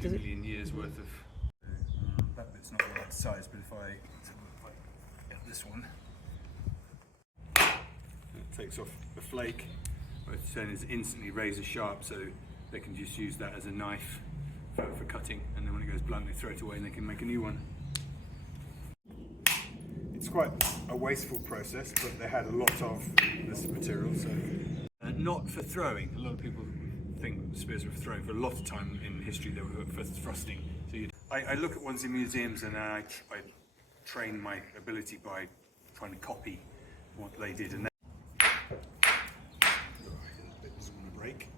2 million years worth of. That bit's not the right size, but if I get this one, it takes off the flake. What it's saying is instantly razor sharp, so they can just use that as a knife for cutting, and then when it goes blunt, they throw it away and they can make a new one. It's quite a wasteful process, but they had a lot of this material, so not for throwing. A lot of people think spears were for throwing. For a lot of time in history, they were for thrusting. So I look at ones in museums, and I train my ability by trying to copy what they did. And it doesn't want to break.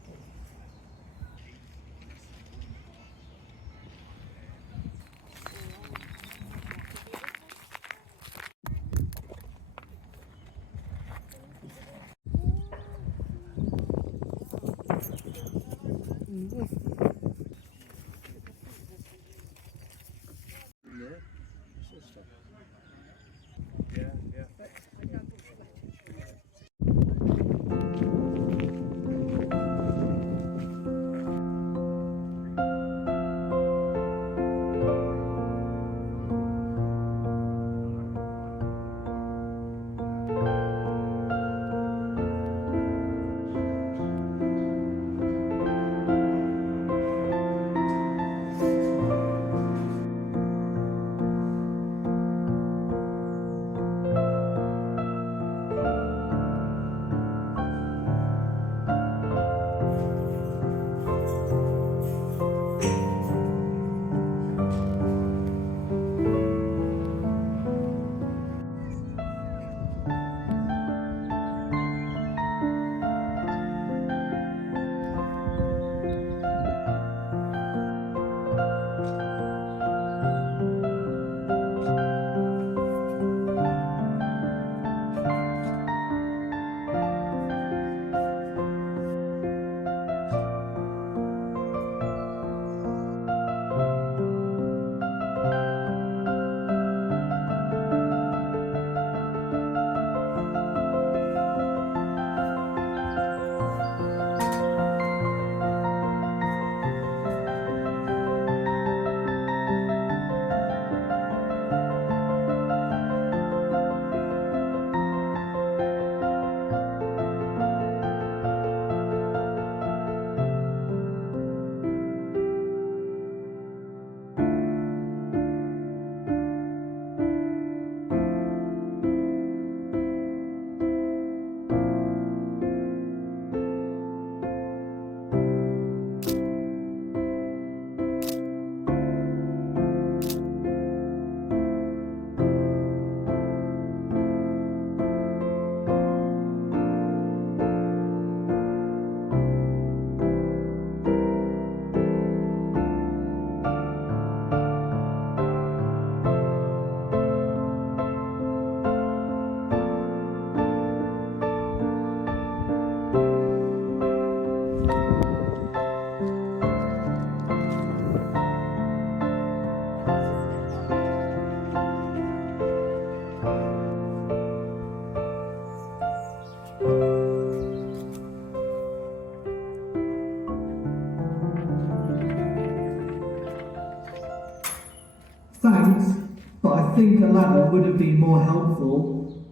Thanks, but I think a ladder would have been more helpful.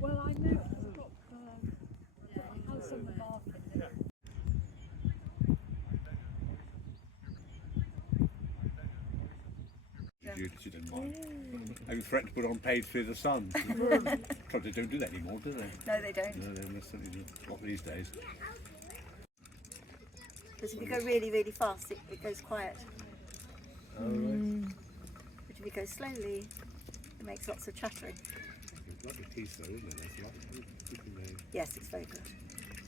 Well, I know it's got a house on the market. She didn't mind. I was threatened to put on Page for the Sun. They don't do that anymore, do they? No, they don't. No, they certainly do. Not these days. Because if you go really, really fast, it goes quiet. Oh, right. But if you go slowly, it makes lots of chattering. It's lovely piece though, isn't it? It's lovely. Yes, it's very good.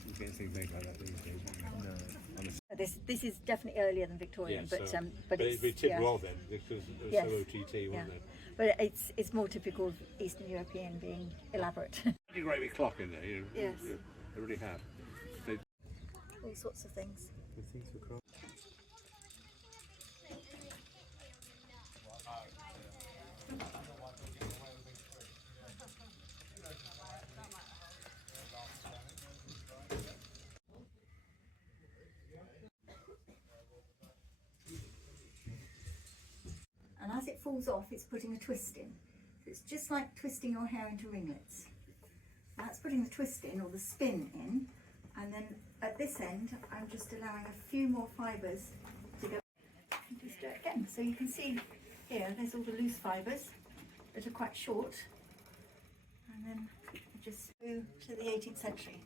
You can't see made like that these days. No. This is definitely earlier than Victorian, but it'd be typical then because it was Yes. so OTT, wasn't Yeah. it? But it's more typical of Eastern European being elaborate. You great big clock in there, you know. Yes. They really have. They, All sorts of things. things were crossed. And as it falls off, it's putting a twist in. So it's just like twisting your hair into ringlets. That's putting the twist in, or the spin in, and then at this end, I'm just allowing a few more fibres to go. And just do it again. So you can see here, there's all the loose fibres that are quite short, and then I just go to the 18th century.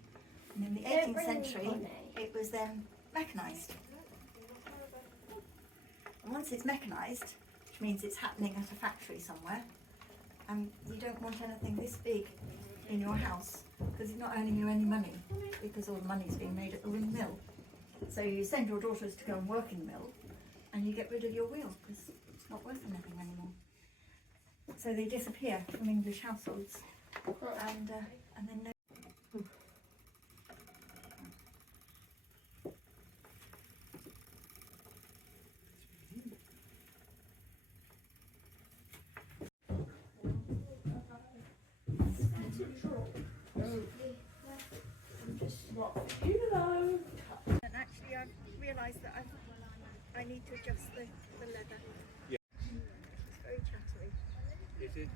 And in the 18th century, it was then mechanised. And once it's mechanised, which means it's happening at a factory somewhere, and you don't want anything this big in your house because it's not earning you any money because all the money's being made at the windmill. So you send your daughters to go and work in the mill and you get rid of your wheel because it's not worth anything anymore. So they disappear from English households and then no. And actually I've realised that I need to adjust the leather. Yeah. It's very chattery. Is it?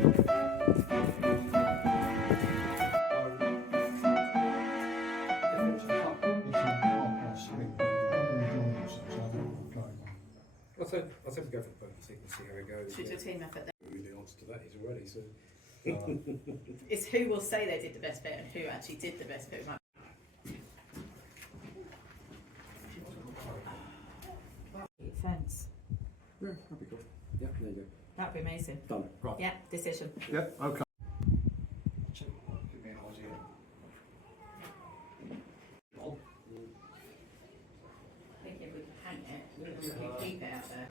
I'll take we go for the purple thing and see how it goes. Should do a team effort then. We knew the answer to that is already, so. It's who will say they did the best bit and who actually did the best bit. Fence. Yeah, that'd be cool. Yeah, there you go. That'd be amazing. Done. Right. Yeah, decision. Yep, okay. Give me an idea. I think if we can hang it, we can keep it out there.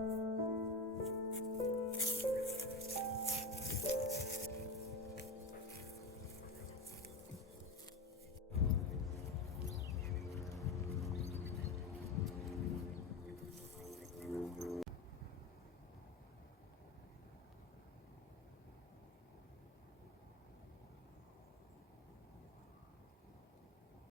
Bye.